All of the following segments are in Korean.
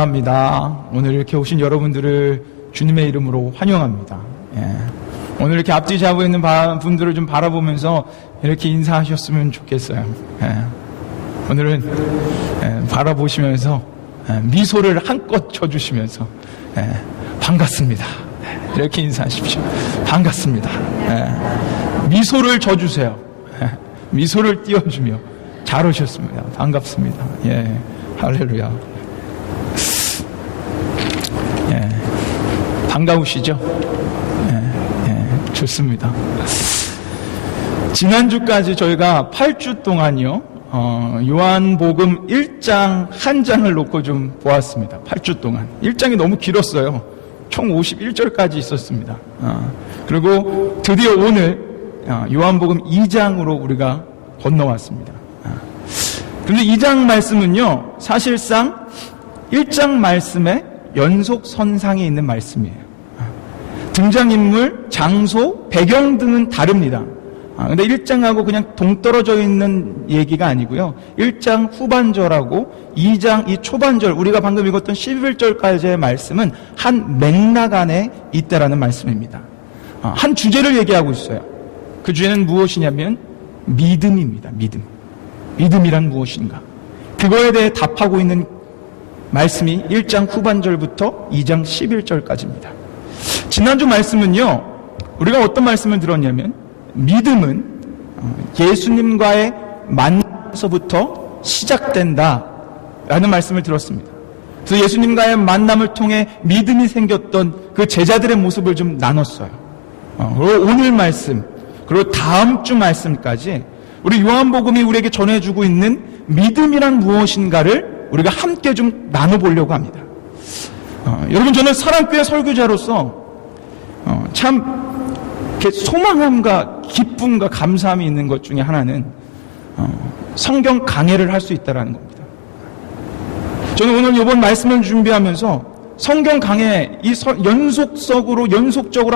감사합니다. 오늘 이렇게 오신 여러분들을 주님의 이름으로 환영합니다. 오늘 이렇게 앞뒤 잡고 있는 분들을 좀 바라보면서 이렇게 인사하셨으면 좋겠어요. 오늘은 바라보시면서 미소를 한껏 쳐주시면서 반갑습니다. 이렇게 인사하십시오. 반갑습니다. 미소를 쳐주세요. 미소를 띄워주며 잘 오셨습니다. 반갑습니다. 할렐루야. 반가우시죠? 좋습니다. 지난주까지 저희가 8주 동안요, 요한복음 1장 한 장을 놓고 좀 보았습니다. 8주 동안. 1장이 너무 길었어요. 총 51절까지 있었습니다. 그리고 드디어 오늘 요한복음 2장으로 우리가 건너왔습니다. 그런데 2장 말씀은요, 사실상 1장 말씀의 연속선상에 있는 말씀이에요. 등장인물, 장소, 배경 등은 다릅니다. 근데 1장하고 그냥 동떨어져 있는 얘기가 아니고요. 1장 후반절하고 2장 이 초반절, 우리가 방금 읽었던 11절까지의 말씀은 한 맥락 안에 있다라는 말씀입니다. 한 주제를 얘기하고 있어요. 그 주제는 무엇이냐면 믿음입니다. 믿음. 믿음이란 무엇인가? 그거에 대해 답하고 있는 말씀이 1장 후반절부터 2장 11절까지입니다. 지난주 말씀은요, 우리가 어떤 말씀을 들었냐면 믿음은 예수님과의 만남에서부터 시작된다라는 말씀을 들었습니다. 그래서 예수님과의 만남을 통해 믿음이 생겼던 그 제자들의 모습을 좀 나눴어요. 그리고 오늘 말씀, 그리고 다음 주 말씀까지 우리 요한복음이 우리에게 전해주고 있는 믿음이란 무엇인가를 우리가 함께 좀 나눠보려고 합니다. 여러분, 저는 사랑교회 설교자로서 참 소망함과 기쁨과 감사함이 있는 것 중에 하나는 성경 강해를 할 수 있다는 겁니다. 저는 오늘 이번 말씀을 준비하면서 성경 강해, 이 연속적으로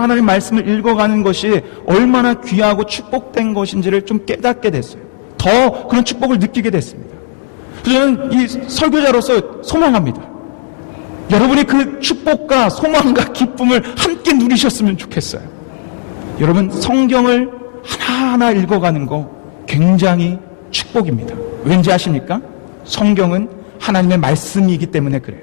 하나님 말씀을 읽어가는 것이 얼마나 귀하고 축복된 것인지를 좀 깨닫게 됐어요. 더 그런 축복을 느끼게 됐습니다. 그래서 저는 이 설교자로서 소망합니다. 여러분이 그 축복과 소망과 기쁨을 함께 누리셨으면 좋겠어요. 여러분, 성경을 하나하나 읽어가는 거 굉장히 축복입니다. 왠지 아십니까? 성경은 하나님의 말씀이기 때문에 그래요.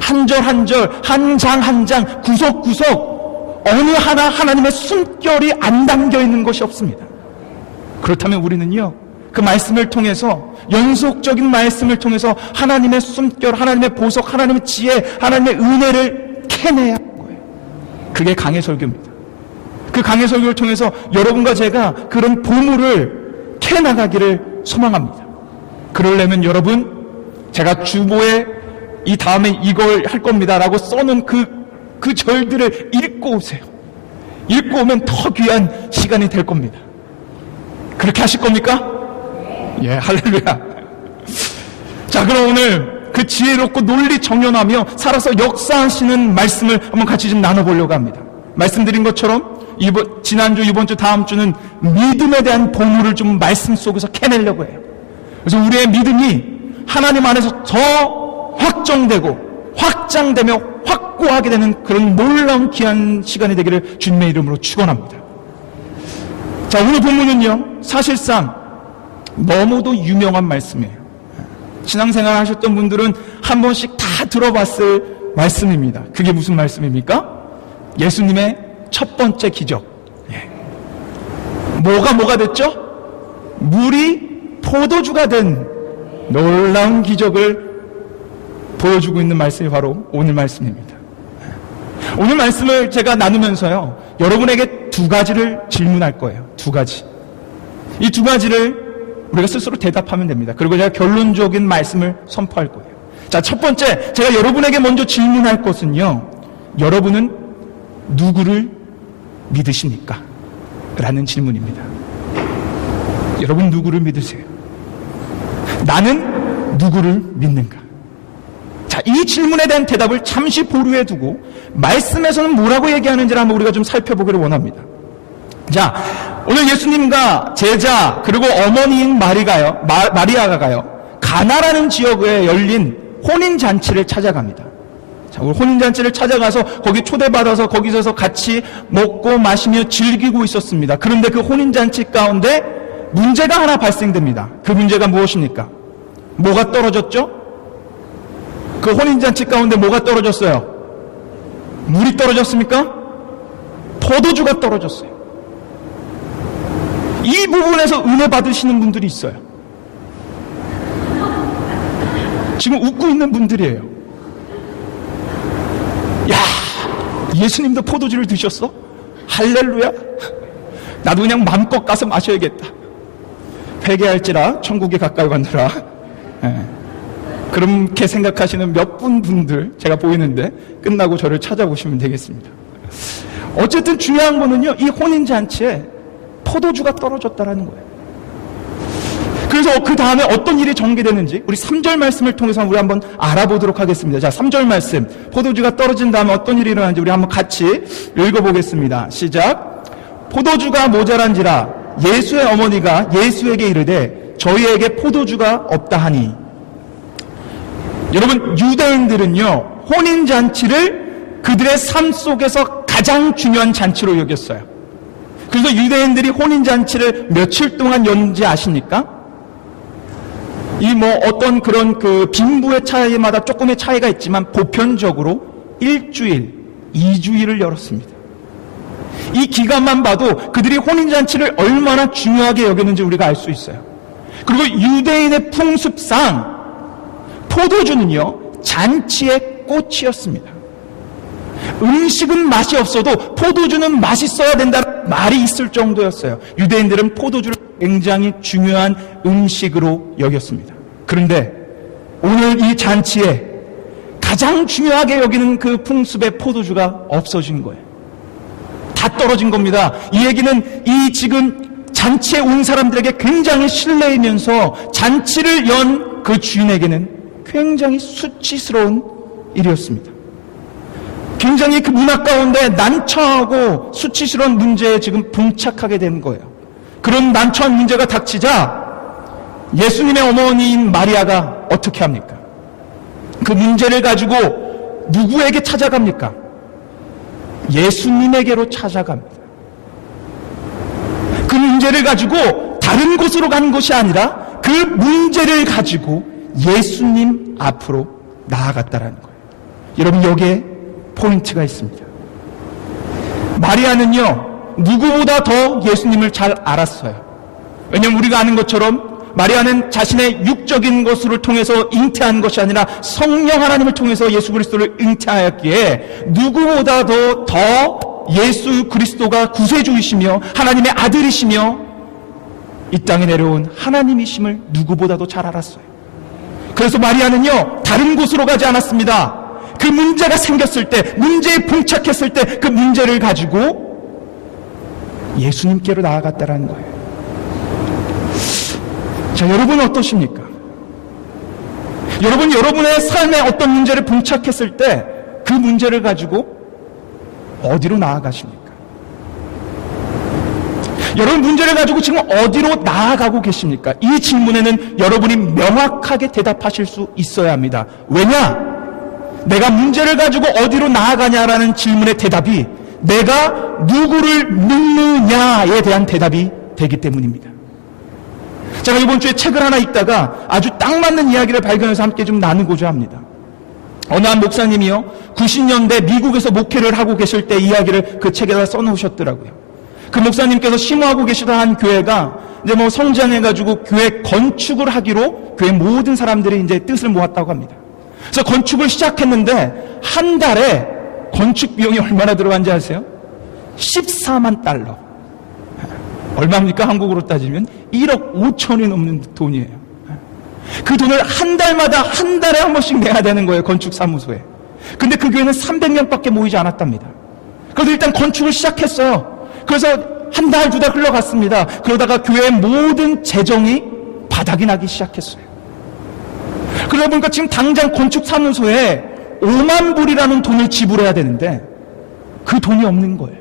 한 절 한 절, 한 장 한 장, 구석구석 어느 하나 하나님의 숨결이 안 담겨 있는 것이 없습니다. 그렇다면 우리는요, 그 말씀을 통해서, 연속적인 말씀을 통해서 하나님의 숨결, 하나님의 보석, 하나님의 지혜, 하나님의 은혜를 캐내야 하는 거예요. 그게 강해 설교입니다. 그 강해 설교를 통해서 여러분과 제가 그런 보물을 캐나가기를 소망합니다. 그러려면 여러분, 제가 주보에 이 다음에 이걸 할 겁니다 라고 써놓은 그 절들을 읽고 오세요. 읽고 오면 더 귀한 시간이 될 겁니다. 그렇게 하실 겁니까? 할렐루야. 자, 그럼 오늘 그 지혜롭고 논리 정연하며 살아서 역사하시는 말씀을 한번 같이 좀 나눠보려고 합니다. 말씀드린 것처럼 지난주, 이번 주, 다음 주는 믿음에 대한 보물을 좀 말씀 속에서 캐내려고 해요. 그래서 우리의 믿음이 하나님 안에서 더 확정되고 확장되며 확고하게 되는 그런 놀라운 귀한 시간이 되기를 주님의 이름으로 축원합니다. 자, 오늘 본문은요, 사실상 너무도 유명한 말씀이에요. 신앙생활 하셨던 분들은 한 번씩 다 들어봤을 말씀입니다. 그게 무슨 말씀입니까? 예수님의 첫 번째 기적. 뭐가 됐죠? 물이 포도주가 된 놀라운 기적을 보여주고 있는 말씀이 바로 오늘 말씀입니다. 오늘 말씀을 제가 나누면서요, 여러분에게 두 가지를 질문할 거예요. 두 가지. 이 두 가지를 우리가 스스로 대답하면 됩니다. 그리고 제가 결론적인 말씀을 선포할 거예요. 자, 첫 번째, 제가 여러분에게 먼저 질문할 것은요, 여러분은 누구를 믿으십니까? 라는 질문입니다. 여러분 누구를 믿으세요? 나는 누구를 믿는가? 자, 이 질문에 대한 대답을 잠시 보류해 두고 말씀에서는 뭐라고 얘기하는지를 한번 우리가 좀 살펴보기를 원합니다. 자, 오늘 예수님과 제자 그리고 어머니인 마리아가요, 가나라는 지역에 열린 혼인잔치를 찾아갑니다. 자, 우리 혼인잔치를 찾아가서 거기 초대받아서 거기서 같이 먹고 마시며 즐기고 있었습니다. 그런데 그 혼인잔치 가운데 문제가 하나 발생됩니다. 그 문제가 무엇입니까? 뭐가 떨어졌죠? 그 혼인잔치 가운데 뭐가 떨어졌어요? 물이 떨어졌습니까? 포도주가 떨어졌어요. 이 부분에서 은혜 받으시는 분들이 있어요. 지금 웃고 있는 분들이에요. 야, 예수님도 포도주를 드셨어? 할렐루야. 나도 그냥 마음껏 가서 마셔야겠다. 회개할지라 천국에 가까이 가느라. 그렇게 생각하시는 몇 분들 제가 보이는데 끝나고 저를 찾아보시면 되겠습니다. 어쨌든 중요한 거는요, 이 혼인잔치에 포도주가 떨어졌다라는 거예요. 그래서 그 다음에 어떤 일이 전개되는지 우리 3절 말씀을 통해서 우리 한번 알아보도록 하겠습니다. 자, 3절 말씀, 포도주가 떨어진 다음에 어떤 일이 일어나는지 우리 한번 같이 읽어보겠습니다. 시작. 포도주가 모자란지라 예수의 어머니가 예수에게 이르되 저희에게 포도주가 없다 하니. 여러분, 유대인들은요, 혼인잔치를 그들의 삶 속에서 가장 중요한 잔치로 여겼어요. 그래서 유대인들이 혼인잔치를 며칠 동안 여는지 아십니까? 어떤 그런 그 빈부의 차이마다 조금의 차이가 있지만 보편적으로 일주일, 2주일을 열었습니다. 이 기간만 봐도 그들이 혼인잔치를 얼마나 중요하게 여겼는지 우리가 알 수 있어요. 그리고 유대인의 풍습상 포도주는요, 잔치의 꽃이었습니다. 음식은 맛이 없어도 포도주는 맛있어야 된다는 말이 있을 정도였어요. 유대인들은 포도주를 굉장히 중요한 음식으로 여겼습니다. 그런데 오늘 이 잔치에 가장 중요하게 여기는 그 풍습의 포도주가 없어진 거예요. 다 떨어진 겁니다. 이 얘기는 이 지금 잔치에 온 사람들에게 굉장히 실례이면서 잔치를 연 그 주인에게는 굉장히 수치스러운 일이었습니다. 굉장히 그 문화 가운데 난처하고 수치스러운 문제에 지금 봉착하게 된 거예요. 그런 난처한 문제가 닥치자 예수님의 어머니인 마리아가 어떻게 합니까? 그 문제를 가지고 누구에게 찾아갑니까? 예수님에게로 찾아갑니다. 그 문제를 가지고 다른 곳으로 가는 것이 아니라 그 문제를 가지고 예수님 앞으로 나아갔다라는 거예요. 여러분, 여기에 포인트가 있습니다. 마리아는요, 누구보다 더 예수님을 잘 알았어요. 왜냐하면 우리가 아는 것처럼 마리아는 자신의 육적인 것을 통해서 잉태한 것이 아니라 성령 하나님을 통해서 예수 그리스도를 잉태하였기에 누구보다도 더 예수 그리스도가 구세주이시며 하나님의 아들이시며 이 땅에 내려온 하나님이심을 누구보다도 잘 알았어요. 그래서 마리아는요, 다른 곳으로 가지 않았습니다. 그 문제가 생겼을 때, 문제에 봉착했을 때 그 문제를 가지고 예수님께로 나아갔다라는 거예요. 자, 여러분은 어떠십니까? 여러분, 여러분의 삶에 어떤 문제를 봉착했을 때 그 문제를 가지고 어디로 나아가십니까? 여러분, 문제를 가지고 지금 어디로 나아가고 계십니까? 이 질문에는 여러분이 명확하게 대답하실 수 있어야 합니다. 왜냐? 내가 문제를 가지고 어디로 나아가냐라는 질문의 대답이 내가 누구를 믿느냐에 대한 대답이 되기 때문입니다. 제가 이번 주에 책을 하나 읽다가 아주 딱 맞는 이야기를 발견해서 함께 좀 나누고자 합니다. 어느 한 목사님이요, 90년대 미국에서 목회를 하고 계실 때 이야기를 그 책에다 써놓으셨더라고요. 그 목사님께서 심호하고 계시던 한 교회가 이제 성장해가지고 교회 건축을 하기로 교회 모든 사람들이 이제 뜻을 모았다고 합니다. 그래서 건축을 시작했는데 한 달에 건축 비용이 얼마나 들어간지 아세요? 14만 달러. 얼마입니까? 한국으로 따지면 1억 5천이 넘는 돈이에요. 그 돈을 한 달마다 한 달에 한 번씩 내야 되는 거예요, 건축사무소에. 근데 그 교회는 300명밖에 모이지 않았답니다. 그래서 일단 건축을 시작했어요. 그래서 한 달, 두 달 흘러갔습니다. 그러다가 교회의 모든 재정이 바닥이 나기 시작했어요. 그러다 보니까 지금 당장 건축사무소에 5만 불이라는 돈을 지불해야 되는데 그 돈이 없는 거예요.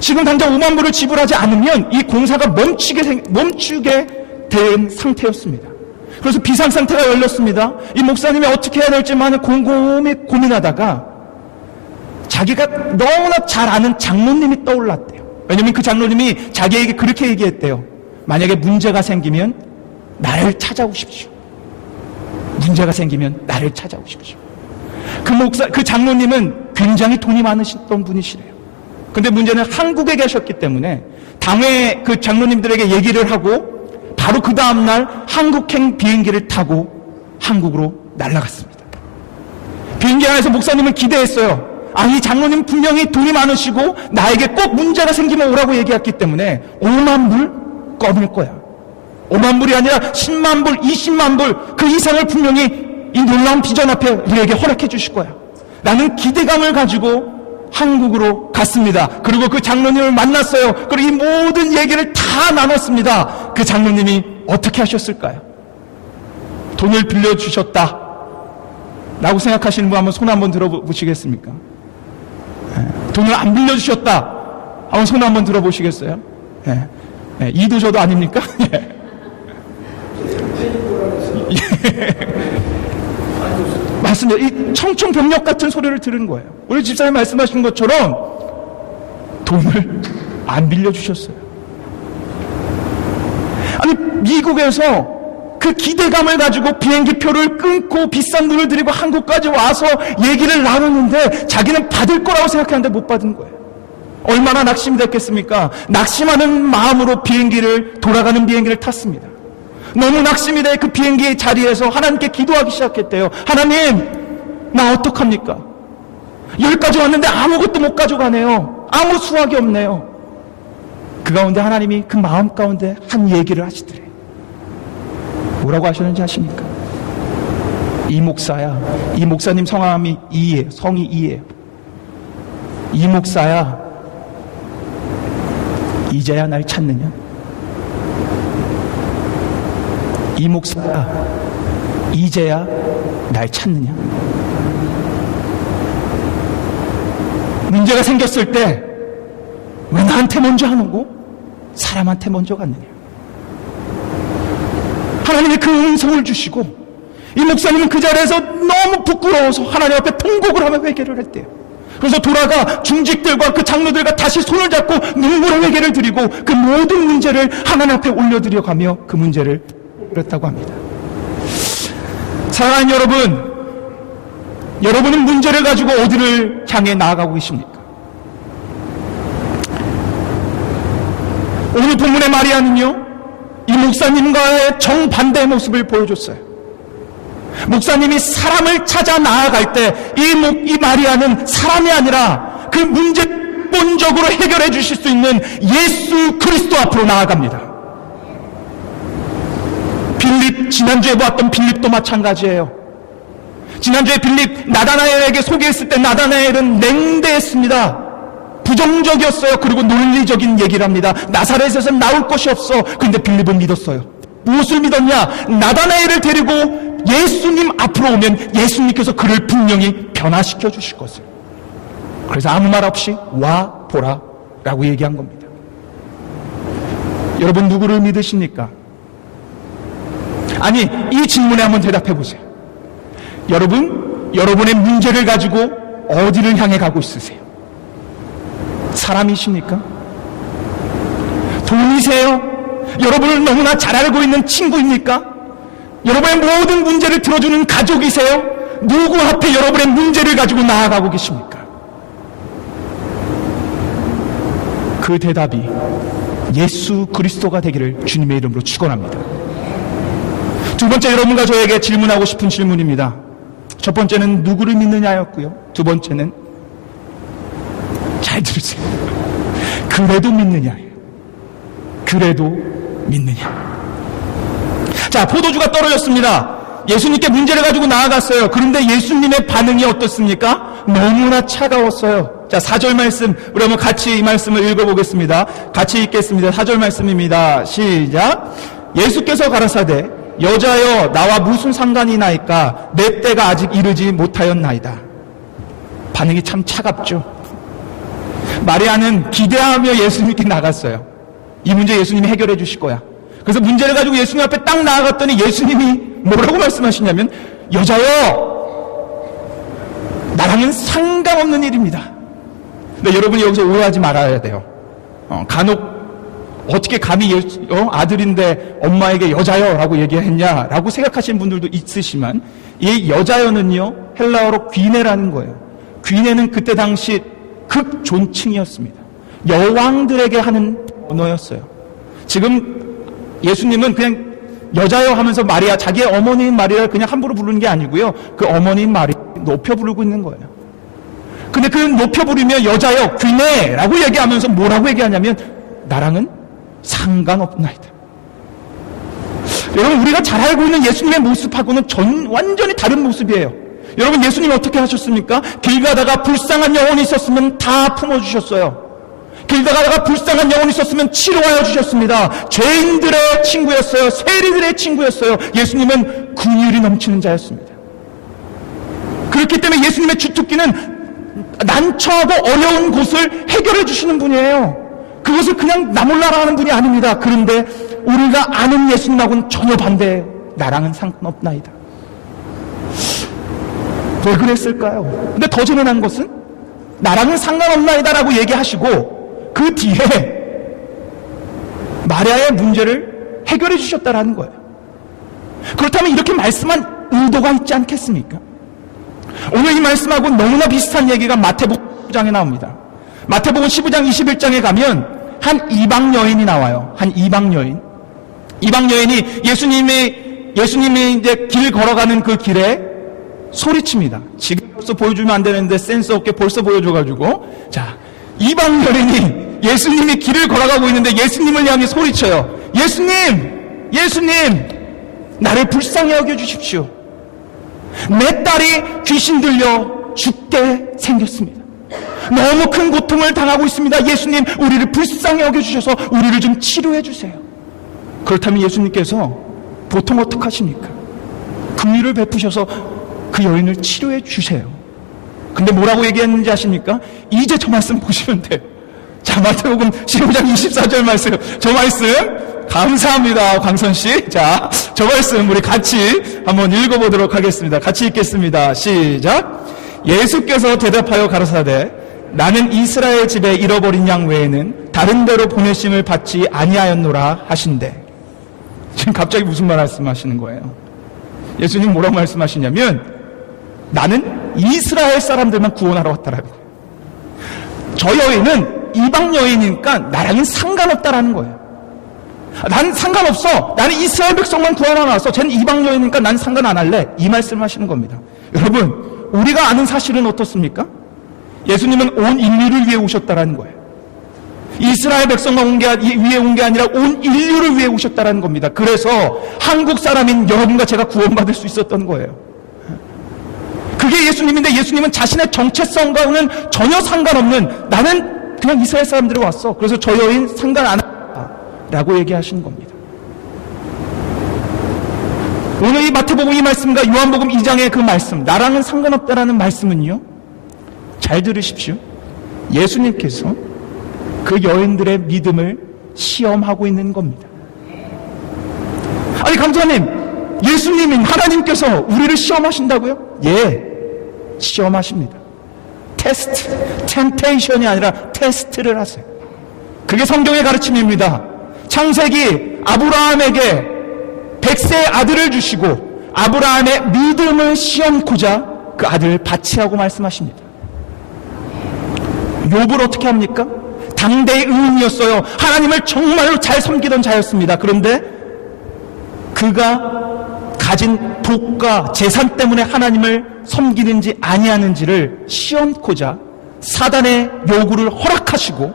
지금 당장 5만 불을 지불하지 않으면 이 공사가 멈추게 된 상태였습니다. 그래서 비상상태가 열렸습니다. 이 목사님이 어떻게 해야 될지 많이 곰곰이 고민하다가 자기가 너무나 잘 아는 장로님이 떠올랐대요. 왜냐면 그 장로님이 자기에게 그렇게 얘기했대요. 만약에 문제가 생기면 나를 찾아오십시오. 문제가 생기면 나를 찾아오십시오. 그 장로님은 굉장히 돈이 많으셨던 분이시래요. 근데 문제는 한국에 계셨기 때문에 당회 그 장로님들에게 얘기를 하고 바로 그 다음날 한국행 비행기를 타고 한국으로 날아갔습니다. 비행기 안에서 목사님은 기대했어요. 아니, 장로님 분명히 돈이 많으시고 나에게 꼭 문제가 생기면 오라고 얘기했기 때문에 5만 불 꺼낼 거야. 5만 불이 아니라 10만 불, 20만 불, 그 이상을 분명히 이 놀라운 비전 앞에 우리에게 허락해 주실 거야. 나는 기대감을 가지고 한국으로 갔습니다. 그리고 그 장로님을 만났어요. 그리고 이 모든 얘기를 다 나눴습니다. 그 장로님이 어떻게 하셨을까요? 돈을 빌려주셨다 라고 생각하시는 분 한번 손 한번 들어보시겠습니까? 돈을 안 빌려주셨다 한번 손 한번 들어보시겠어요? 이도저도 아닙니까? 맞습니다. 이 청청병력 같은 소리를 들은 거예요. 우리 집사님 말씀하신 것처럼 돈을 안 빌려주셨어요. 아니, 미국에서 그 기대감을 가지고 비행기표를 끊고 비싼 돈을 들이고 한국까지 와서 얘기를 나눴는데 자기는 받을 거라고 생각했는데 못 받은 거예요. 얼마나 낙심이 됐겠습니까? 낙심하는 마음으로 돌아가는 비행기를 탔습니다. 너무 낙심이 돼 그 비행기 자리에서 하나님께 기도하기 시작했대요. 하나님, 나 어떡합니까? 여기까지 왔는데 아무것도 못 가져가네요. 아무 수확이 없네요. 그 가운데 하나님이 그 마음 가운데 한 얘기를 하시더래요. 뭐라고 하셨는지 아십니까? 이 목사야. 이 목사님 성함이 이예요. 성이 이예요. 이 목사야. 이제야 날 찾느냐? 이 목사야, 이제야 날 찾느냐? 문제가 생겼을 때 왜 나한테 먼저 하는고 사람한테 먼저 갔느냐? 하나님이 그 음성을 주시고 이 목사님은 그 자리에서 너무 부끄러워서 하나님 앞에 통곡을 하며 회개를 했대요. 그래서 돌아가 중직들과 그 장로들과 다시 손을 잡고 눈물의 회개를 드리고 그 모든 문제를 하나님 앞에 올려드려가며 그 문제를 그렇다고 합니다. 사랑하는 여러분, 여러분은 문제를 가지고 어디를 향해 나아가고 계십니까? 오늘 본문의 마리아는요, 이 목사님과의 정반대의 모습을 보여줬어요. 목사님이 사람을 찾아 나아갈 때 이 마리아는 사람이 아니라 그 문제 근본적으로 해결해 주실 수 있는 예수 그리스도 앞으로 나아갑니다. 빌립, 지난주에 보았던 빌립도 마찬가지예요. 지난주에 빌립 나다나엘에게 소개했을 때 나다나엘은 냉대했습니다. 부정적이었어요. 그리고 논리적인 얘기를 합니다. 나사렛에서 나올 것이 없어. 그런데 빌립은 믿었어요. 무엇을 믿었냐? 나다나엘을 데리고 예수님 앞으로 오면 예수님께서 그를 분명히 변화시켜 주실 것을. 그래서 아무 말 없이 와 보라 라고 얘기한 겁니다. 여러분 누구를 믿으십니까? 아니, 이 질문에 한번 대답해 보세요. 여러분의 문제를 가지고 어디를 향해 가고 있으세요? 사람이십니까? 돈이세요? 여러분을 너무나 잘 알고 있는 친구입니까? 여러분의 모든 문제를 들어주는 가족이세요? 누구 앞에 여러분의 문제를 가지고 나아가고 계십니까? 그 대답이 예수 그리스도가 되기를 주님의 이름으로 축원합니다. 두 번째, 여러분과 저에게 질문하고 싶은 질문입니다. 첫 번째는 누구를 믿느냐였고요. 두 번째는 잘 들으세요. 그래도 믿느냐예요. 그래도 믿느냐. 자, 포도주가 떨어졌습니다. 예수님께 문제를 가지고 나아갔어요. 그런데 예수님의 반응이 어떻습니까? 너무나 차가웠어요. 자, 4절 말씀, 우리 한번 같이 이 말씀을 읽어보겠습니다. 같이 읽겠습니다. 4절 말씀입니다. 시작. 예수께서 가라사대 여자여 나와 무슨 상관이 나이까? 내 때가 아직 이르지 못하였나이다. 반응이 참 차갑죠. 마리아는 기대하며 예수님께 나갔어요. 이 문제 예수님이 해결해 주실 거야. 그래서 문제를 가지고 예수님 앞에 딱 나아갔더니 예수님이 뭐라고 말씀하시냐면, 여자여, 나랑은 상관없는 일입니다. 근데 여러분이 여기서 오해하지 말아야 돼요. 간혹 어떻게 감히 아들인데 엄마에게 여자여 라고 얘기했냐 라고 생각하시는 분들도 있으시지만, 이 여자여는요 헬라어로 귀네라는 거예요. 귀네는 그때 당시 극존칭이었습니다. 여왕들에게 하는 언어였어요. 지금 예수님은 그냥 여자여 하면서 마리아, 자기의 어머니인 마리아를 그냥 함부로 부르는 게 아니고요, 그 어머니인 마리아 높여 부르고 있는 거예요. 근데 그 높여 부르며 여자여, 귀네라고 얘기하면서 뭐라고 얘기하냐면, 나랑은 상관없나이다. 여러분, 우리가 잘 알고 있는 예수님의 모습하고는 완전히 다른 모습이에요. 여러분, 예수님 어떻게 하셨습니까? 길 가다가 불쌍한 영혼이 있었으면 다 품어주셨어요. 길 가다가 불쌍한 영혼이 있었으면 치료하여 주셨습니다. 죄인들의 친구였어요. 세리들의 친구였어요. 예수님은 긍휼이 넘치는 자였습니다. 그렇기 때문에 예수님의 주특기는 난처하고 어려운 곳을 해결해 주시는 분이에요. 그것을 그냥 나 몰라라 하는 분이 아닙니다. 그런데 우리가 아는 예수님하고는 전혀 반대예요. 나랑은 상관없나이다. 왜 그랬을까요? 근데 더 재미난 것은 나랑은 상관없나이다 라고 얘기하시고 그 뒤에 마리아의 문제를 해결해 주셨다라는 거예요. 그렇다면 이렇게 말씀한 의도가 있지 않겠습니까? 오늘 이 말씀하고 너무나 비슷한 얘기가 마태복음 15장에 나옵니다. 마태복음 15장 21장에 가면 한 이방 여인이 나와요. 한 이방 여인. 이방 여인이 예수님이 이제 길 걸어가는 그 길에 소리칩니다. 지금 벌써 보여주면 안 되는데 센스 없게 벌써 보여줘가지고, 자, 이방 여인이 예수님이 길을 걸어가고 있는데 예수님을 향해 소리쳐요. 예수님, 나를 불쌍히 여겨주십시오. 내 딸이 귀신 들려 죽게 생겼습니다. 너무 큰 고통을 당하고 있습니다. 예수님, 우리를 불쌍히 여겨주셔서 우리를 좀 치료해 주세요. 그렇다면 예수님께서 보통 어떻게 하십니까? 긍휼을 베푸셔서 그 여인을 치료해 주세요. 근데 뭐라고 얘기했는지 아십니까? 이제 저 말씀 보시면 돼요. 자, 마태복음 15장 24절 말씀. 저 말씀 감사합니다, 광선씨. 자, 저 말씀 우리 같이 한번 읽어보도록 하겠습니다. 같이 읽겠습니다. 시작. 예수께서 대답하여 가라사대, 나는 이스라엘 집에 잃어버린 양 외에는 다른 데로 보내심을 받지 아니하였노라 하신대. 지금 갑자기 무슨 말씀하시는 거예요? 예수님 뭐라고 말씀하시냐면, 나는 이스라엘 사람들만 구원하러 왔다라는 거예요. 저 여인은 이방 여인이니까 나랑은 상관없다라는 거예요. 난 상관없어. 나는 이스라엘 백성만 구원하러 왔어. 쟤는 이방 여인이니까 난 상관 안 할래. 이 말씀을 하시는 겁니다. 여러분, 우리가 아는 사실은 어떻습니까? 예수님은 온 인류를 위해 오셨다라는 거예요. 이스라엘 백성만 위해 온 게 아니라 온 인류를 위해 오셨다라는 겁니다. 그래서 한국 사람인 여러분과 제가 구원받을 수 있었던 거예요. 그게 예수님인데, 예수님은 자신의 정체성과는 전혀 상관없는, 나는 그냥 이스라엘 사람들이 왔어. 그래서 저 여인 상관 안 한다 라고 얘기하시는 겁니다. 오늘 이 마태복음 이 말씀과 요한복음 2장의 그 말씀, 나랑은 상관없다라는 말씀은요, 잘 들으십시오. 예수님께서 그 여인들의 믿음을 시험하고 있는 겁니다. 아니, 강사님, 예수님인 하나님께서 우리를 시험하신다고요? 예, 시험하십니다. 테스트, 템테이션이 아니라 테스트를 하세요. 그게 성경의 가르침입니다. 창세기 아브라함에게 100세의 아들을 주시고 아브라함의 믿음을 시험코자 그 아들을 바치라고 말씀하십니다. 욥을 어떻게 합니까? 당대의 의인이었어요. 하나님을 정말로 잘 섬기던 자였습니다. 그런데 그가 가진 복과 재산 때문에 하나님을 섬기는지 아니하는지를 시험코자 사단의 요구를 허락하시고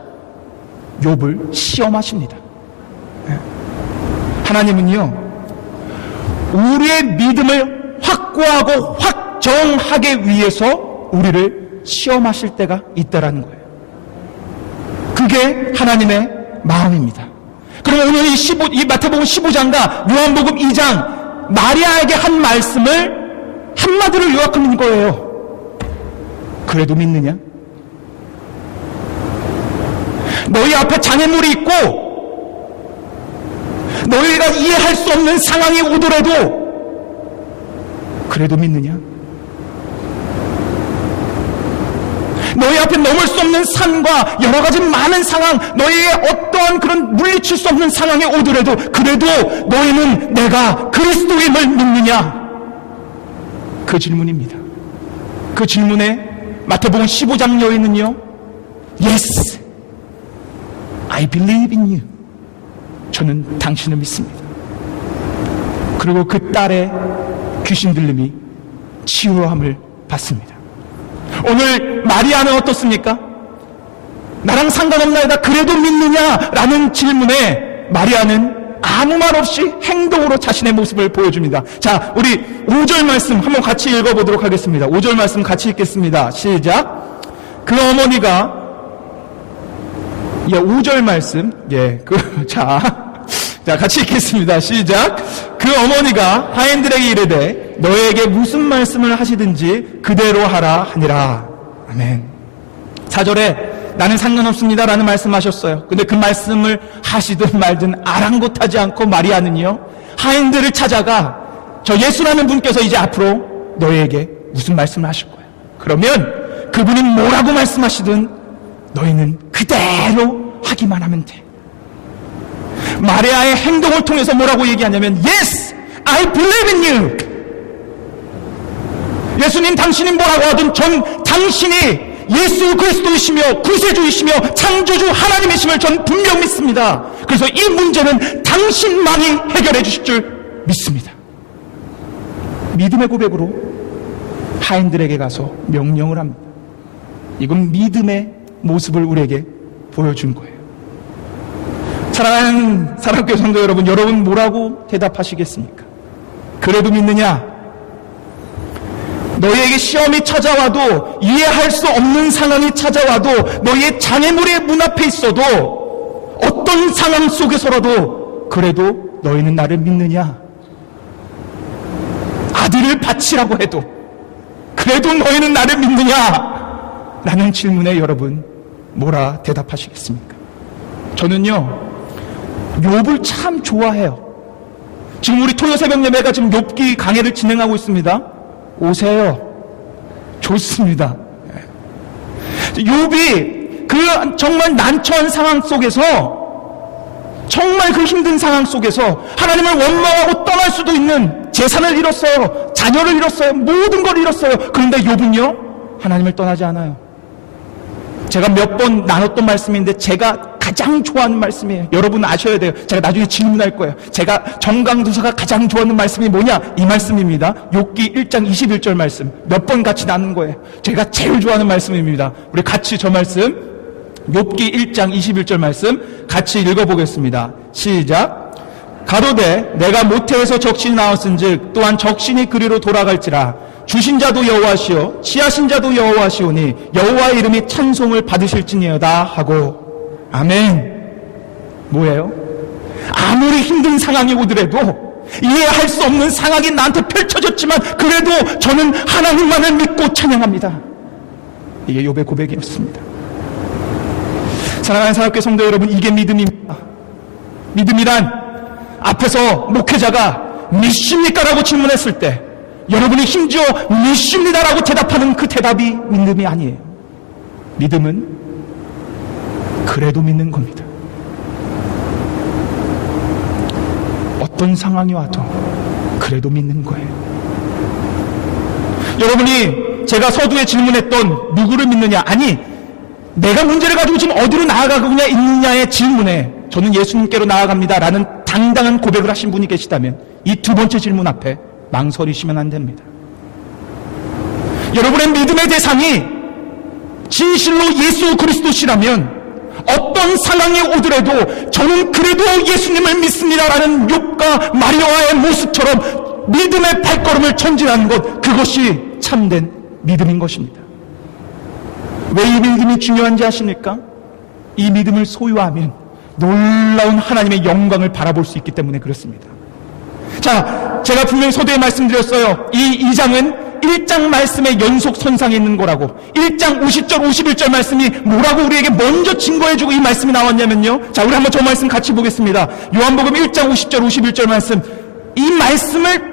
욥을 시험하십니다. 하나님은요, 우리의 믿음을 확고하고 확정하기 위해서 우리를 시험하실 때가 있다라는 거예요. 그게 하나님의 마음입니다. 그러면 오늘 이 마태복음 15장과 요한복음 2장 마리아에게 한 말씀을 한마디로 요약하는 거예요. 그래도 믿느냐? 너희 앞에 장애물이 있고 너희가 이해할 수 없는 상황이 오더라도 그래도 믿느냐? 너희 앞에 넘을 수 없는 산과 여러 가지 많은 상황, 너희의 어떠한 그런 물리칠 수 없는 상황이 오더라도 그래도 너희는 내가 그리스도임을 믿느냐? 그 질문입니다. 그 질문에 마태복음 15장 여인은요, Yes, I believe in you. 저는 당신을 믿습니다. 그리고 그 딸의 귀신 들림이 치유함을 받습니다. 오늘 마리아는 어떻습니까? 나랑 상관없나이다 그래도 믿느냐라는 질문에 마리아는 아무 말 없이 행동으로 자신의 모습을 보여줍니다. 자, 우리 5절 말씀 한번 같이 읽어보도록 하겠습니다. 5절 말씀 같이 읽겠습니다. 시작. 그 어머니가 5절 말씀 자, 같이 읽겠습니다. 시작. 그 어머니가 하인들에게 이르되 너에게 무슨 말씀을 하시든지 그대로 하라 하니라. 아멘. 4절에 나는 상관없습니다 라는 말씀하셨어요. 근데 그 말씀을 하시든 말든 아랑곳하지 않고 마리아는요, 하인들을 찾아가 저 예수라는 분께서 이제 앞으로 너희에게 무슨 말씀을 하실 거예요. 그러면 그분이 뭐라고 말씀하시든 너희는 그대로 하기만 하면 돼. 마리아의 행동을 통해서 뭐라고 얘기하냐면 Yes, I believe in you. 예수님 당신이 뭐라고 하든 전 당신이 예수 그리스도이시며 구세주이시며 창조주 하나님이심을 전 분명 믿습니다. 그래서 이 문제는 당신만이 해결해 주실 줄 믿습니다. 믿음의 고백으로 하인들에게 가서 명령을 합니다. 이건 믿음의 모습을 우리에게 보여준 거예요. 사랑하는 사랑교회 성도 여러분, 여러분 뭐라고 대답하시겠습니까? 그래도 믿느냐? 너희에게 시험이 찾아와도, 이해할 수 없는 상황이 찾아와도, 너희의 장애물의 문 앞에 있어도, 어떤 상황 속에서라도 그래도 너희는 나를 믿느냐? 아들을 바치라고 해도 그래도 너희는 나를 믿느냐? 라는 질문에 여러분 뭐라 대답하시겠습니까? 저는요, 욥을 참 좋아해요. 지금 우리 토요 새벽 예배가 지금 욥기 강해를 진행하고 있습니다. 오세요. 좋습니다. 욥이 그 정말 난처한 상황 속에서, 정말 그 힘든 상황 속에서 하나님을 원망하고 떠날 수도 있는, 재산을 잃었어요, 자녀를 잃었어요, 모든 걸 잃었어요. 그런데 욥은요, 하나님을 떠나지 않아요. 제가 몇 번 나눴던 말씀인데 제가 가장 좋아하는 말씀이에요. 여러분 아셔야 돼요. 제가 나중에 질문할 거예요. 제가 정강도사가 가장 좋아하는 말씀이 뭐냐? 이 말씀입니다. 욥기 1장 21절 말씀. 몇 번 같이 나눈 거예요. 제가 제일 좋아하는 말씀입니다. 우리 같이 저 말씀, 욥기 1장 21절 말씀 같이 읽어보겠습니다. 시작. 가로되 내가 모태에서 적신이 나왔은즉 또한 적신이 그리로 돌아갈지라. 주신 자도 여호와시오 취하신 자도 여호와시오니 여호와의 이름이 찬송을 받으실지니어다 하고. 아멘. 뭐예요? 아무리 힘든 상황이 오더라도, 이해할 수 없는 상황이 나한테 펼쳐졌지만 그래도 저는 하나님만을 믿고 찬양합니다. 이게 욥의 고백이었습니다. 사랑하는 사랑교회 성도 여러분, 이게 믿음입니다. 믿음이란 앞에서 목회자가 믿습니까? 라고 질문했을 때 여러분이 심지어 믿습니다라고 대답하는 그 대답이 믿음이 아니에요. 믿음은 그래도 믿는 겁니다. 어떤 상황이 와도 그래도 믿는 거예요. 여러분이 제가 서두에 질문했던 누구를 믿느냐, 아니 내가 문제를 가지고 지금 어디로 나아가고 있느냐의 질문에 저는 예수님께로 나아갑니다라는 당당한 고백을 하신 분이 계시다면 이 두 번째 질문 앞에 망설이시면 안 됩니다. 여러분의 믿음의 대상이 진실로 예수 그리스도시라면 어떤 상황이 오더라도 저는 그래도 예수님을 믿습니다라는 욥과 마리아의 모습처럼 믿음의 발걸음을 전진하는 것, 그것이 참된 믿음인 것입니다. 왜 이 믿음이 중요한지 아십니까? 이 믿음을 소유하면 놀라운 하나님의 영광을 바라볼 수 있기 때문에 그렇습니다. 자, 제가 분명히 서두에 말씀드렸어요. 이 2장은 1장 말씀의 연속선상에 있는 거라고. 1장 50절 51절 말씀이 뭐라고 우리에게 먼저 증거해주고 이 말씀이 나왔냐면요, 자, 우리 한번 저 말씀 같이 보겠습니다. 요한복음 1장 50절 51절 말씀, 이 말씀을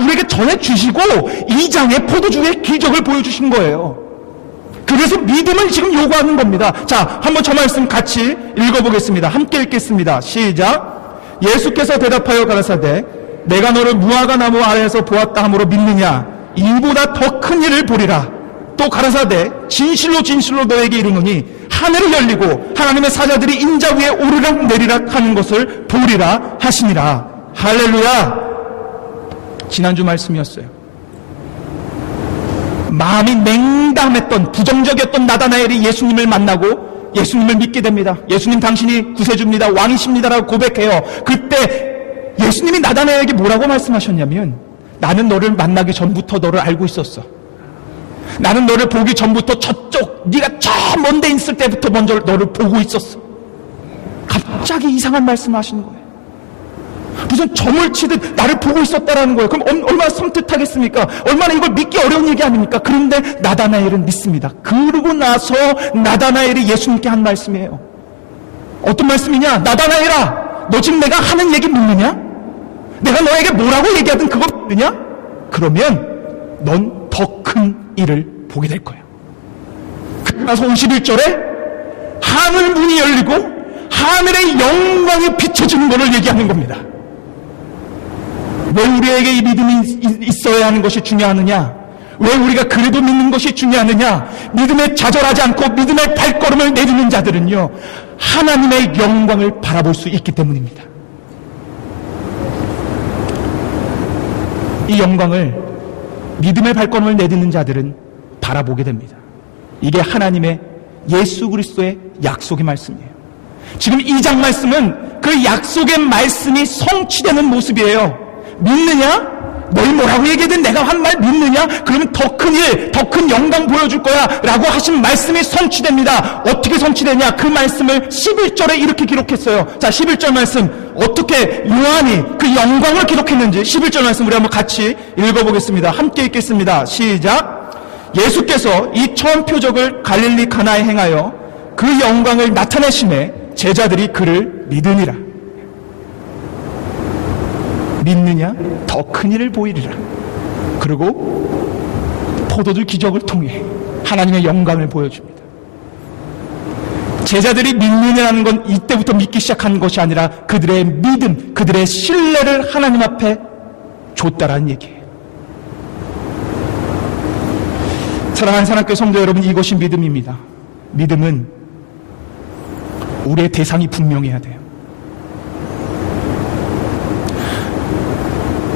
우리에게 전해주시고 2장의 포도주의 기적을 보여주신 거예요. 그래서 믿음을 지금 요구하는 겁니다. 자, 한번 저 말씀 같이 읽어보겠습니다. 함께 읽겠습니다. 시작. 예수께서 대답하여 가라사대 내가 너를 무화과 나무 아래에서 보았다 함으로 믿느냐? 이보다 더 큰 일을 보리라. 또 가라사대 진실로 진실로 너에게 이르노니 하늘이 열리고 하나님의 사자들이 인자 위에 오르락 내리락 하는 것을 보리라 하시니라. 할렐루야. 지난주 말씀이었어요. 마음이 냉담했던 부정적이었던 나다나엘이 예수님을 만나고 예수님을 믿게 됩니다. 예수님 당신이 구세주입니다, 왕이십니다라고 고백해요. 그때 예수님이 나다나엘에게 뭐라고 말씀하셨냐면, 나는 너를 만나기 전부터 너를 알고 있었어. 나는 너를 보기 전부터 저쪽 네가 저 먼 데 있을 때부터 먼저 너를 보고 있었어. 갑자기 이상한 말씀을 하시는 거예요. 무슨 점을 치듯 나를 보고 있었다라는 거예요. 그럼 얼마나 섬뜩하겠습니까? 얼마나 이걸 믿기 어려운 얘기 아닙니까? 그런데 나다나엘은 믿습니다. 그러고 나서 나다나엘이 예수님께 한 말씀이에요. 어떤 말씀이냐? 나다나엘아, 너 지금 내가 하는 얘기 믿느냐? 내가 너에게 뭐라고 얘기하든 그거 믿느냐? 그러면 넌 더 큰 일을 보게 될 거야. 그래서 51절에 하늘 문이 열리고 하늘의 영광이 비춰지는 것을 얘기하는 겁니다. 왜 우리에게 이 믿음이 있어야 하는 것이 중요하느냐? 왜 우리가 그래도 믿는 것이 중요하느냐? 믿음에 좌절하지 않고 믿음의 발걸음을 내딛는 자들은요, 하나님의 영광을 바라볼 수 있기 때문입니다. 이 영광을, 믿음의 발걸음을 내딛는 자들은 바라보게 됩니다. 이게 하나님의 예수 그리스도의 약속의 말씀이에요. 지금 2장 말씀은 그 약속의 말씀이 성취되는 모습이에요. 믿느냐? 너희 뭐라고 얘기하든 내가 한 말 믿느냐? 그러면 더 큰 일, 더 큰 영광 보여줄 거야 라고 하신 말씀이 성취됩니다. 어떻게 성취되냐? 그 말씀을 11절에 이렇게 기록했어요. 자, 11절 말씀, 어떻게 요한이 그 영광을 기록했는지 11절 말씀 우리 한번 같이 읽어보겠습니다. 함께 읽겠습니다. 시작. 예수께서 이 처음 표적을 갈릴리 가나에 행하여 그 영광을 나타내심에 제자들이 그를 믿으니라. 믿느냐? 더 큰 일을 보이리라. 그리고 포도주 기적을 통해 하나님의 영광을 보여줍니다. 제자들이 믿느냐는 건 이때부터 믿기 시작한 것이 아니라 그들의 믿음, 그들의 신뢰를 하나님 앞에 줬다라는 얘기예요. 사랑하는 사랑교회 성도 여러분, 이것이 믿음입니다. 믿음은 우리의 대상이 분명해야 돼요.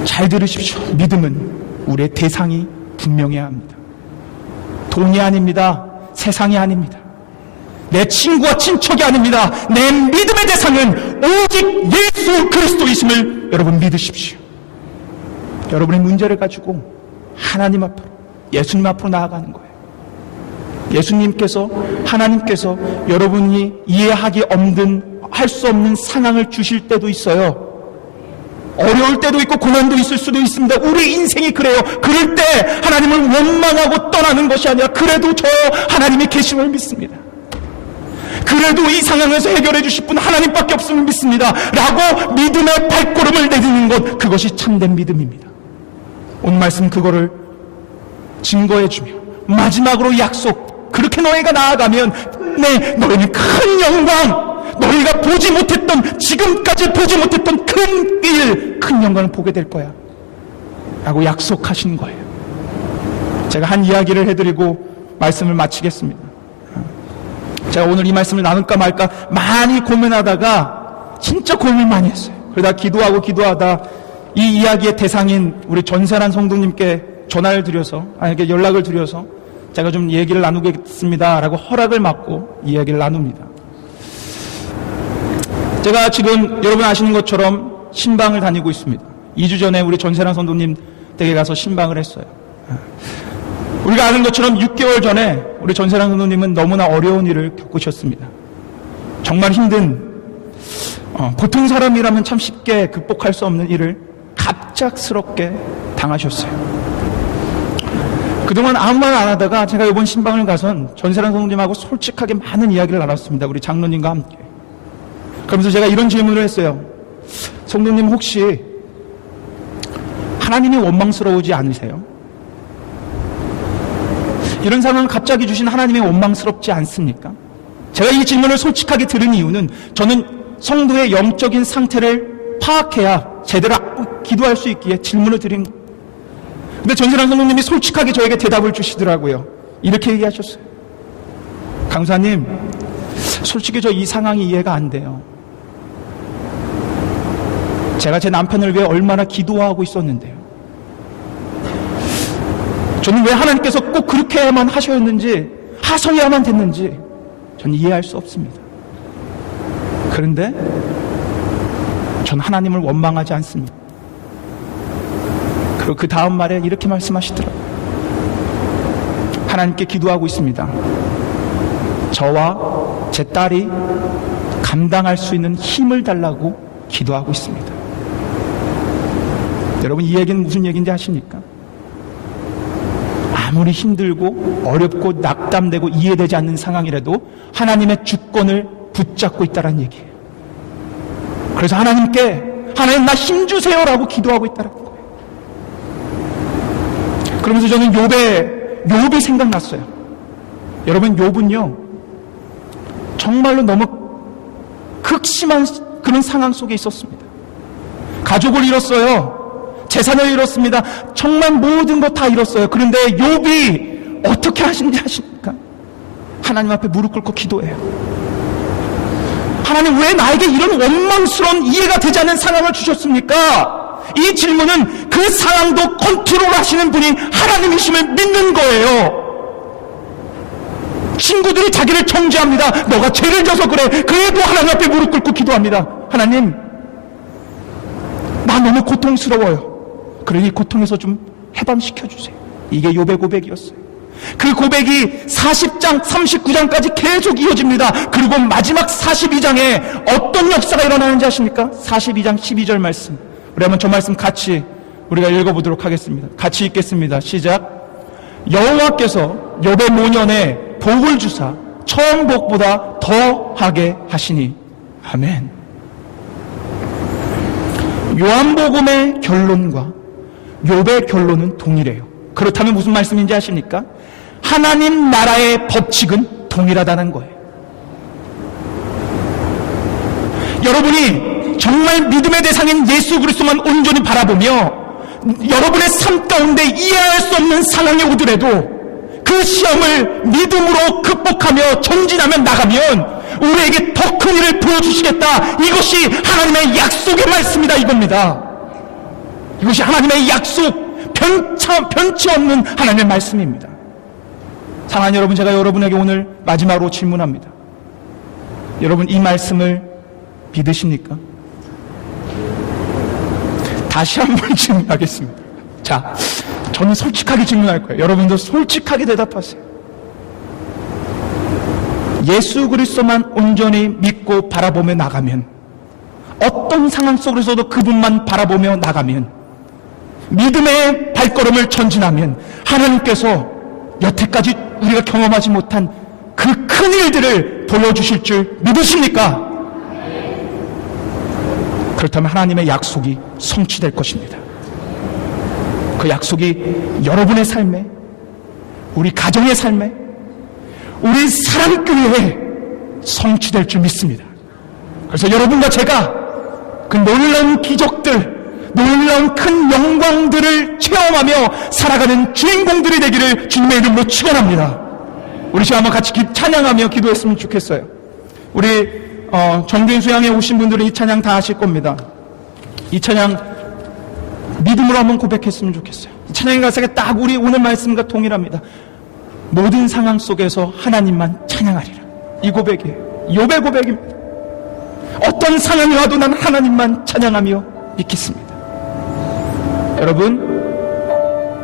잘 들으십시오. 믿음은 우리의 대상이 분명해야 합니다. 돈이 아닙니다. 세상이 아닙니다. 내 친구와 친척이 아닙니다. 내 믿음의 대상은 오직 예수 그리스도이심을 여러분 믿으십시오. 여러분의 문제를 가지고 하나님 앞으로, 예수님 앞으로 나아가는 거예요. 예수님께서, 하나님께서 여러분이 이해하기 할 수 없는 상황을 주실 때도 있어요. 어려울 때도 있고 고난도 있을 수도 있습니다. 우리 인생이 그래요. 그럴 때 하나님을 원망하고 떠나는 것이 아니라 그래도 저 하나님이 계심을 믿습니다. 그래도 이 상황에서 해결해 주실 분 하나님밖에 없음을 믿습니다 라고 믿음의 발걸음을 내딛는 것, 그것이 참된 믿음입니다. 오늘 말씀 그거를 증거해 주며 마지막으로 약속, 그렇게 너희가 나아가면 너희는 큰 영광, 너희가 보지 못했던, 지금까지 보지 못했던 큰 일, 큰 영광을 보게 될 거야 라고 약속하신 거예요. 제가 한 이야기를 해드리고 말씀을 마치겠습니다. 제가 오늘 이 말씀을 나눌까 말까 많이 고민하다가 진짜 고민 많이 했어요. 그러다 기도하다 이 이야기의 대상인 우리 전세란 성도님께 전화를 드려서, 연락을 드려서 제가 좀 얘기를 나누겠습니다 라고 허락을 받고 이야기를 나눕니다. 제가 지금 여러분 아시는 것처럼 신방을 다니고 있습니다. 2주 전에 우리 전세란 성도님 댁에 가서 신방을 했어요. 우리가 아는 것처럼 6개월 전에 우리 전세란 성도님은 너무나 어려운 일을 겪으셨습니다. 정말 힘든, 보통 사람이라면 참 쉽게 극복할 수 없는 일을 갑작스럽게 당하셨어요. 그동안 아무 말 안 하다가 제가 이번 신방을 가선 전세란 성도님하고 솔직하게 많은 이야기를 나눴습니다. 우리 장로님과 함께. 그러면서 제가 이런 질문을 했어요. 성도님 혹시 하나님이 원망스러우지 않으세요? 이런 상황을 갑자기 주신 하나님이 원망스럽지 않습니까? 제가 이 질문을 솔직하게 들은 이유는 저는 성도의 영적인 상태를 파악해야 제대로 기도할 수 있기에 질문을 드린 거예요. 근데 전신환 성도님이 솔직하게 저에게 대답을 주시더라고요. 이렇게 얘기하셨어요. 강사님, 솔직히 저 이 상황이 이해가 안 돼요. 제가 제 남편을 위해 얼마나 기도하고 있었는데요. 저는 왜 하나님께서 꼭 그렇게만 하셨는지, 하셔야만 됐는지 저는 이해할 수 없습니다. 그런데 전 하나님을 원망하지 않습니다. 그리고 그 다음 말에 이렇게 말씀하시더라고요. 하나님께 기도하고 있습니다. 저와 제 딸이 감당할 수 있는 힘을 달라고 기도하고 있습니다. 여러분, 이 얘기는 무슨 얘기인지 아십니까? 아무리 힘들고 어렵고 낙담되고 이해되지 않는 상황이라도 하나님의 주권을 붙잡고 있다는 얘기예요. 그래서 하나님께 하나님 나 힘주세요라고 기도하고 있다는 거예요. 그러면서 저는 욥이 생각났어요. 여러분, 욥은요 정말로 너무 극심한 그런 상황 속에 있었습니다. 가족을 잃었어요. 재산을 잃었습니다. 정말 모든 것 다 잃었어요. 그런데 욥이 어떻게 하신지 아십니까? 하나님 앞에 무릎 꿇고 기도해요. 하나님, 왜 나에게 이런 원망스러운 이해가 되지 않는 상황을 주셨습니까? 이 질문은 그 상황도 컨트롤하시는 분이 하나님이심을 믿는 거예요. 친구들이 자기를 정죄합니다. 너가 죄를 져서 그래. 그래도 하나님 앞에 무릎 꿇고 기도합니다. 하나님, 나 너무 고통스러워요. 그래, 이 고통에서 좀 해방시켜주세요. 이게 욥의 고백이었어요. 그 고백이 40장, 39장까지 계속 이어집니다. 그리고 마지막 42장에 어떤 역사가 일어나는지 아십니까? 42장 12절 말씀. 우리 한번 저 말씀 같이 우리가 읽어보도록 하겠습니다. 같이 읽겠습니다. 시작. 여호와께서 욥의 노년에 복을 주사 처음 복보다 더하게 하시니. 아멘. 요한복음의 결론과 욥의 결론은 동일해요. 그렇다면 무슨 말씀인지 아십니까? 하나님 나라의 법칙은 동일하다는 거예요. 여러분이 정말 믿음의 대상인 예수 그리스도만 온전히 바라보며 여러분의 삶 가운데 이해할 수 없는 상황이 오더라도 그 시험을 믿음으로 극복하며 전진하며 나가면 우리에게 더 큰 일을 보여주시겠다. 이것이 하나님의 약속의 말씀이다, 이겁니다. 이것이 하나님의 약속, 변치 없는 하나님의 말씀입니다. 사랑하는 여러분, 제가 여러분에게 오늘 마지막으로 질문합니다. 여러분, 이 말씀을 믿으십니까? 다시 한번 질문하겠습니다. 자, 저는 솔직하게 질문할 거예요. 여러분도 솔직하게 대답하세요. 예수 그리스도만 온전히 믿고 바라보며 나가면, 어떤 상황 속에서도 그분만 바라보며 나가면, 믿음의 발걸음을 전진하면 하나님께서 여태까지 우리가 경험하지 못한 그 큰 일들을 보여주실 줄 믿으십니까? 그렇다면 하나님의 약속이 성취될 것입니다. 그 약속이 여러분의 삶에, 우리 가정의 삶에, 우리 사랑교회에 성취될 줄 믿습니다. 그래서 여러분과 제가 그 놀라운 기적들, 놀라운 큰 영광들을 체험하며 살아가는 주인공들이 되기를 주님의 이름으로 축원합니다. 우리 지금 한번 같이 찬양하며 기도했으면 좋겠어요. 우리 정규인 수양에 오신 분들은 이 찬양 다 아실 겁니다. 이 찬양 믿음으로 한번 고백했으면 좋겠어요. 이 찬양의 가사가 딱 우리 오늘 말씀과 동일합니다. 모든 상황 속에서 하나님만 찬양하리라. 이 고백이에요. 욥의 고백입니다. 어떤 상황이 와도 난 하나님만 찬양하며 믿겠습니다.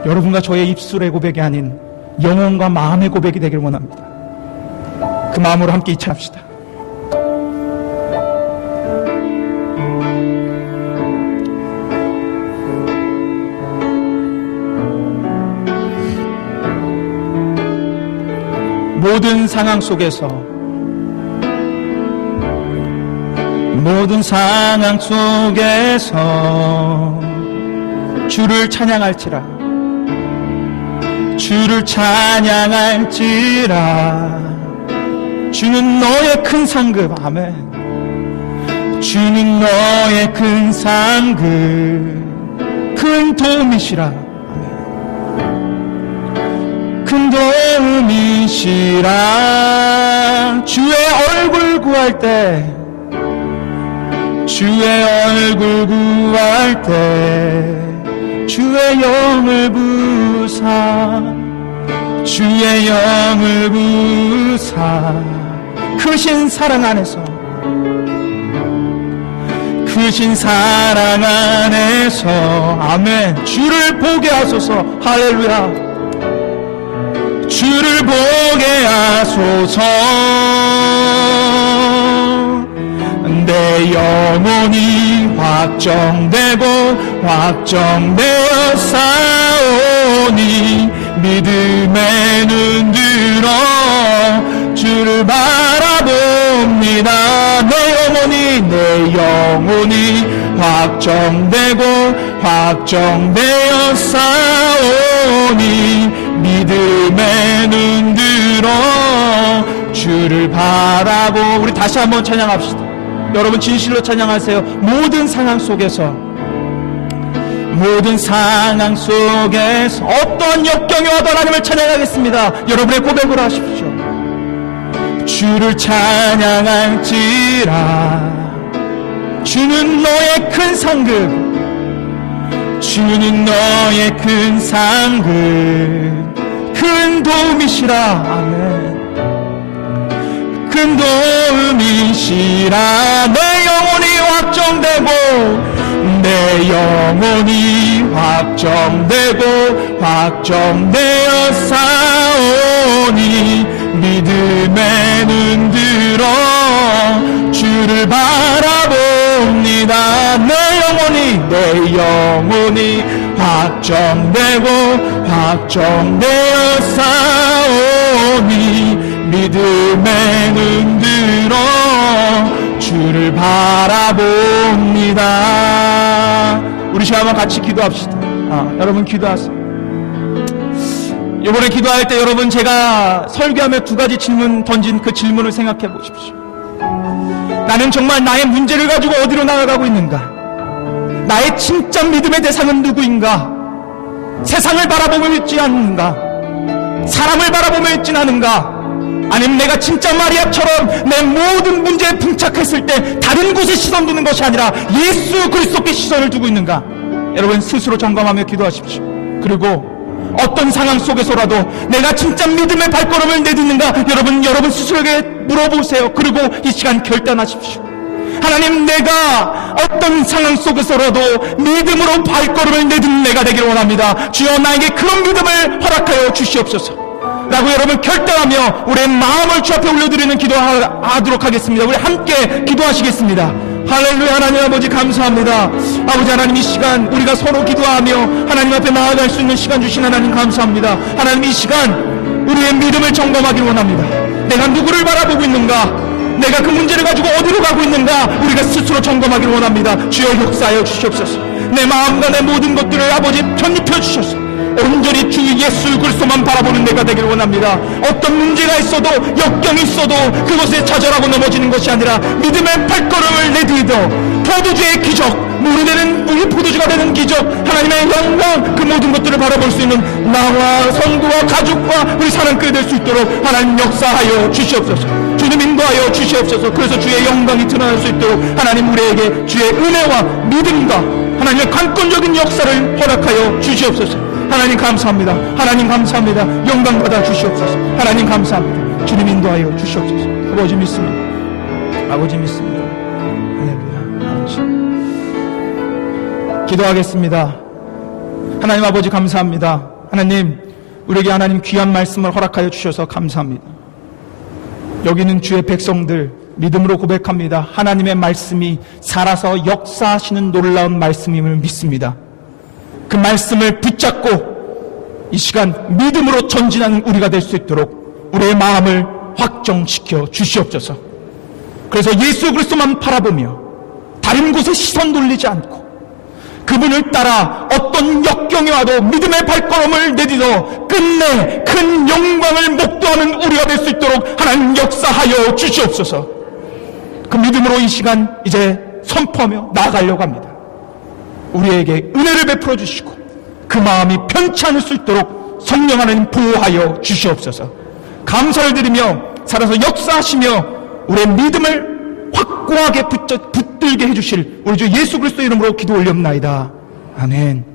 여러분과 저의 입술의 고백이 아닌 영혼과 마음의 고백이 되기를 원합니다. 그 마음으로 함께 이찬합시다. 모든 상황 속에서 주를 찬양할지라, 주를 찬양할지라. 주는 너의 큰 상급. 아멘. 주는 너의 큰 상급, 큰 도움이시라. 아멘. 큰 도움이시라. 주의 얼굴 구할 때, 주의 얼굴 구할 때 주의 영을 부사, 주의 영을 부사. 크신 사랑 안에서, 크신 사랑 안에서. 아멘. 주를 보게 하소서. 할렐루야. 주를 보게 하소서. 내 영혼이 확정되고 확정되어 싸우니 믿음의 눈 들어 주를 바라봅니다. 내 영혼이 확정되고 확정되어 싸우니 믿음의 눈 들어 주를 바라보. 우리 다시 한번 찬양합시다. 여러분 진실로 찬양하세요. 모든 상황 속에서 어떤 역경이 와도 하나님을 찬양하겠습니다. 여러분의 고백을 하십시오. 주를 찬양할지라. 주는 너의 큰 상급, 주는 너의 큰 상급, 큰 도움이시라. 아멘. 큰 도움이시라. 내 영혼이 확정되고 내 영혼이 확정되고 확정되어 싸우니 믿음의 눈 들어 주를 바라봅니다. 내 영혼이 확정되고 확정되어 싸우니 믿음의 눈 들어 주를 바라봅니다. 우리 시간 한번 같이 기도합시다. 여러분 기도하세요. 이번에 기도할 때 여러분 제가 설교하며 2가지 질문 던진 그 질문을 생각해 보십시오. 나는 정말 나의 문제를 가지고 어디로 나아가고 있는가? 나의 진짜 믿음의 대상은 누구인가? 세상을 바라보며 있지 않는가? 사람을 바라보며 있지 않은가? 아니면 내가 진짜 마리아처럼 내 모든 문제에 봉착했을 때 다른 곳에 시선 두는 것이 아니라 예수 그리스도께 시선을 두고 있는가? 여러분 스스로 점검하며 기도하십시오. 그리고 어떤 상황 속에서라도 내가 진짜 믿음의 발걸음을 내딛는가? 여러분 스스로에게 물어보세요. 그리고 이 시간 결단하십시오. 하나님, 내가 어떤 상황 속에서라도 믿음으로 발걸음을 내딛는 내가 되기를 원합니다. 주여 나에게 그런 믿음을 허락하여 주시옵소서 라고 여러분 결단하며 우리의 마음을 주 앞에 올려드리는 기도하도록 하겠습니다. 우리 함께 기도하시겠습니다. 할렐루야. 하나님 아버지 감사합니다. 아버지 하나님, 이 시간 우리가 서로 기도하며 하나님 앞에 나아갈 수 있는 시간 주신 하나님 감사합니다. 하나님, 이 시간 우리의 믿음을 점검하기를 원합니다. 내가 누구를 바라보고 있는가? 내가 그 문제를 가지고 어디로 가고 있는가? 우리가 스스로 점검하기를 원합니다. 주여 역사하여 주시옵소서. 내 마음과 내 모든 것들을 아버지 편입혀 주셔서 온전히 주 예수 그리스도만 바라보는 내가 되기를 원합니다. 어떤 문제가 있어도 역경이 있어도 그것에 좌절하고 넘어지는 것이 아니라 믿음의 발걸음을 내딛어 포도주의 기적, 물이 되는 우리 포도주가 되는 기적, 하나님의 영광, 그 모든 것들을 바라볼 수 있는 나와 성도와 가족과 우리 사랑꾼이 될 수 있도록 하나님 역사하여 주시옵소서. 주님 인도하여 주시옵소서. 그래서 주의 영광이 드러날 수 있도록 하나님 우리에게 주의 은혜와 믿음과 하나님의 관건적인 역사를 허락하여 주시옵소서. 하나님 감사합니다. 하나님 감사합니다. 영광 받아 주시옵소서. 하나님 감사합니다. 주님 인도하여 주시옵소서. 아버지 믿습니다. 아버지 믿습니다. 할렐루야. 아버지 기도하겠습니다. 하나님 아버지 감사합니다. 하나님, 우리에게 하나님 귀한 말씀을 허락하여 주셔서 감사합니다. 여기는 주의 백성들 믿음으로 고백합니다. 하나님의 말씀이 살아서 역사하시는 놀라운 말씀임을 믿습니다. 그 말씀을 붙잡고 이 시간 믿음으로 전진하는 우리가 될 수 있도록 우리의 마음을 확정시켜 주시옵소서. 그래서 예수 그리스도만 바라보며 다른 곳에 시선 돌리지 않고 그분을 따라 어떤 역경이 와도 믿음의 발걸음을 내딛어 끝내 큰 영광을 목도하는 우리가 될 수 있도록 하나님 역사하여 주시옵소서. 그 믿음으로 이 시간 이제 선포하며 나아가려고 합니다. 우리에게 은혜를 베풀어 주시고 그 마음이 편치 않을 수 있도록 성령 하나님 보호하여 주시옵소서. 감사를 드리며 살아서 역사하시며 우리의 믿음을 확고하게 붙들게 해주실 우리 주 예수 그리스도 이름으로 기도 올리옵나이다. 아멘.